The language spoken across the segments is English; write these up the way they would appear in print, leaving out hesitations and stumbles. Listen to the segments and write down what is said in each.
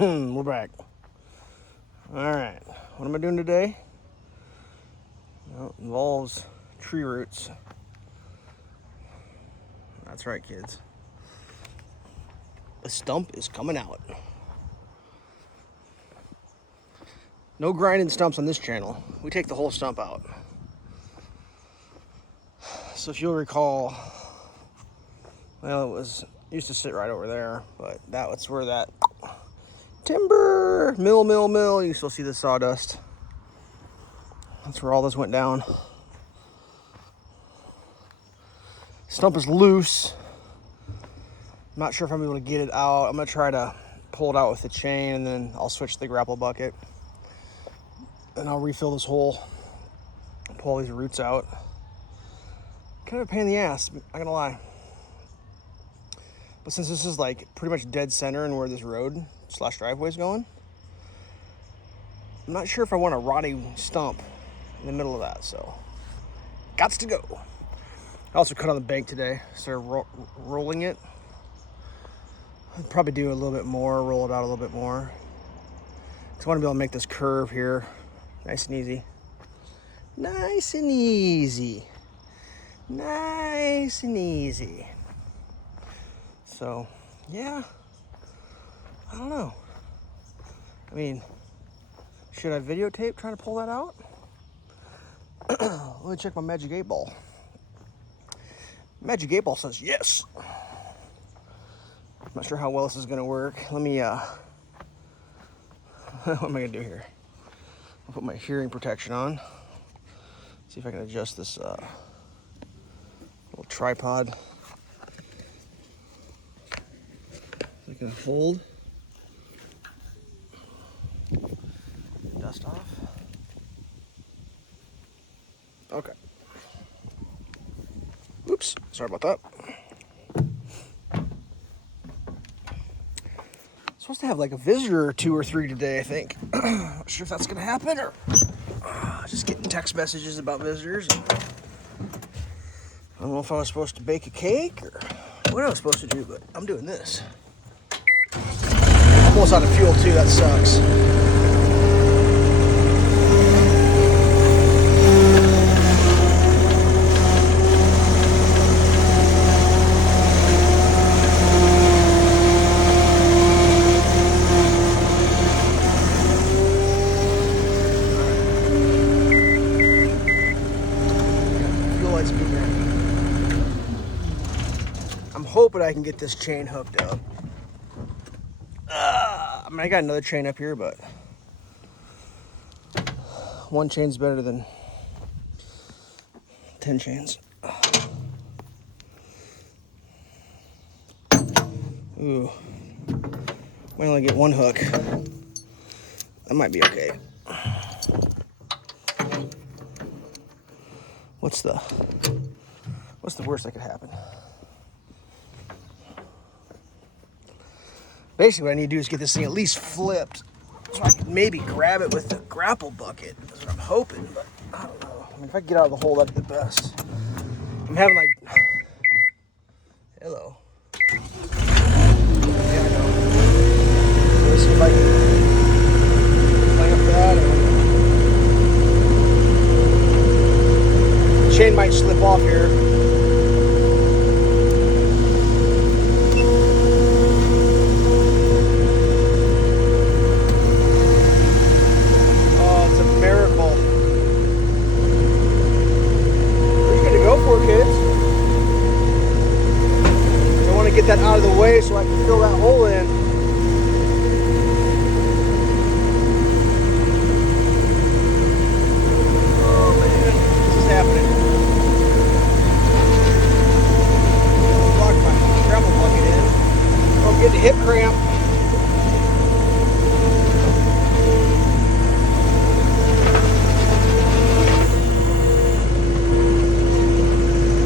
We're back. Alright, what am I doing today? Well, it involves tree roots. That's right, kids. The stump is coming out. No grinding stumps on this channel. We take the whole stump out. So if you'll recall, well, it used to sit right over there, but that's where that timber mill. You still see the sawdust. That's where all this went down. Stump is loose. I'm not sure if I'm able to get it out. I'm gonna try to pull it out with the chain, and then I'll switch to the grapple bucket, and I'll refill this hole, pull all these roots out. Kind of a pain in the ass, I'm not gonna lie. But since this is like pretty much dead center and where this road / driveway is going, I'm not sure if I want a rotting stump in the middle of that, so gots to go. I also cut on the bank today, started rolling it. I'd probably do a little bit more, roll it out a little bit more. Because I want to be able to make this curve here nice and easy. Nice and easy. Nice and easy. So, yeah, I don't know. I mean, should I videotape trying to pull that out? Let me check my Magic 8 Ball. Magic 8 Ball says yes. I'm not sure how well this is gonna work. Let me, what am I gonna do here? I'll put my hearing protection on. See if I can adjust this little tripod. I can hold. Dust off. Okay. Oops, sorry about that. Supposed to have like a visitor or 2 or 3 today, I think. Not sure if that's gonna happen or just getting text messages about visitors. I don't know if I was supposed to bake a cake or what I was supposed to do, but I'm doing this. Almost out of fuel too, that sucks. I'm hoping I can get this chain hooked up. I mean, I got another chain up here, but one chain's better than 10 chains. Ooh, might only get one hook. That might be okay. What's the worst that could happen? Basically, what I need to do is get this thing at least flipped so I can maybe grab it with the grapple bucket. That's what I'm hoping, but I don't know. I mean, if I can get out of the hole, that'd be the best. I'm having like... Hello. Yeah, I know. Let's see if I can climb up that. The chain might slip off here. Get that out of the way so I can fill that hole in. Oh man, this is happening. Lock my gravel bucket in. I'm getting a hip cramp.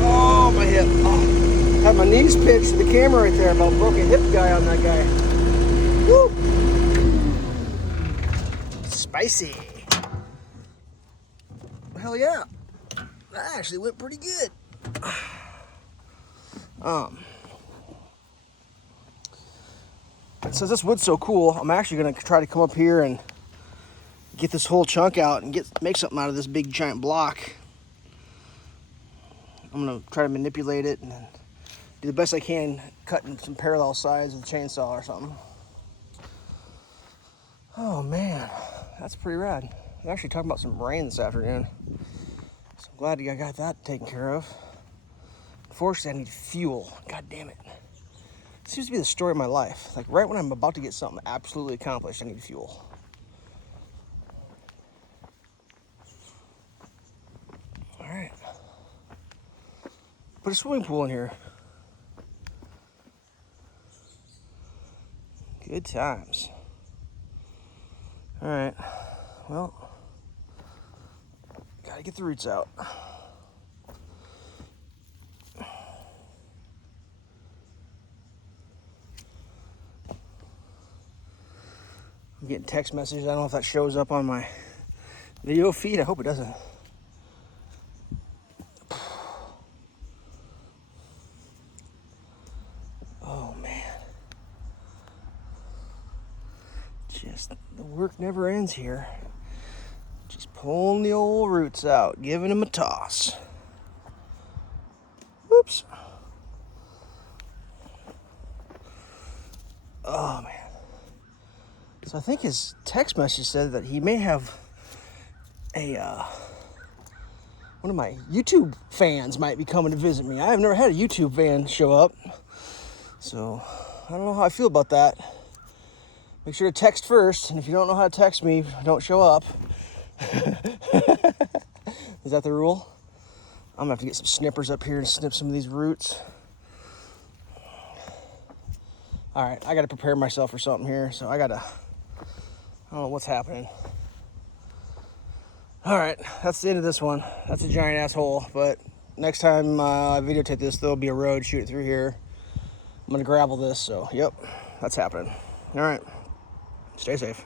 Oh, my hip. Oh. Had my knees pinched to the camera right there. About broke a hip guy on that guy. Woo! Spicy. Hell yeah. That actually went pretty good. since this wood's so cool, I'm actually gonna try to come up here and get this whole chunk out and make something out of this big giant block. I'm gonna try to manipulate it and do the best I can, cutting some parallel sides with a chainsaw or something. Oh man, that's pretty rad. I'm actually talking about some rain this afternoon, so I'm glad I got that taken care of. Unfortunately, I need fuel. God damn it. It seems to be the story of my life. Like right when I'm about to get something absolutely accomplished, I need fuel. All right. Put a swimming pool in here. Good times. All right. Well, gotta get the roots out. I'm getting text messages. I don't know if that shows up on my video feed. I hope it doesn't. Oh man. Just the work never ends here. Just pulling the old roots out, giving them a toss. Whoops. Oh man. So I think his text message said that he may have one of my YouTube fans might be coming to visit me. I've never had a YouTube fan show up, so I don't know how I feel about that. Make sure to text first, and if you don't know how to text me, don't show up. Is that the rule? I'm gonna have to get some snippers up here and snip some of these roots. All right, I gotta prepare myself for something here, so I don't know what's happening. All right, that's the end of this one. That's a giant asshole, but next time I videotape this, there'll be a road shooting through here. I'm gonna gravel this, so yep, that's happening. All right, stay safe.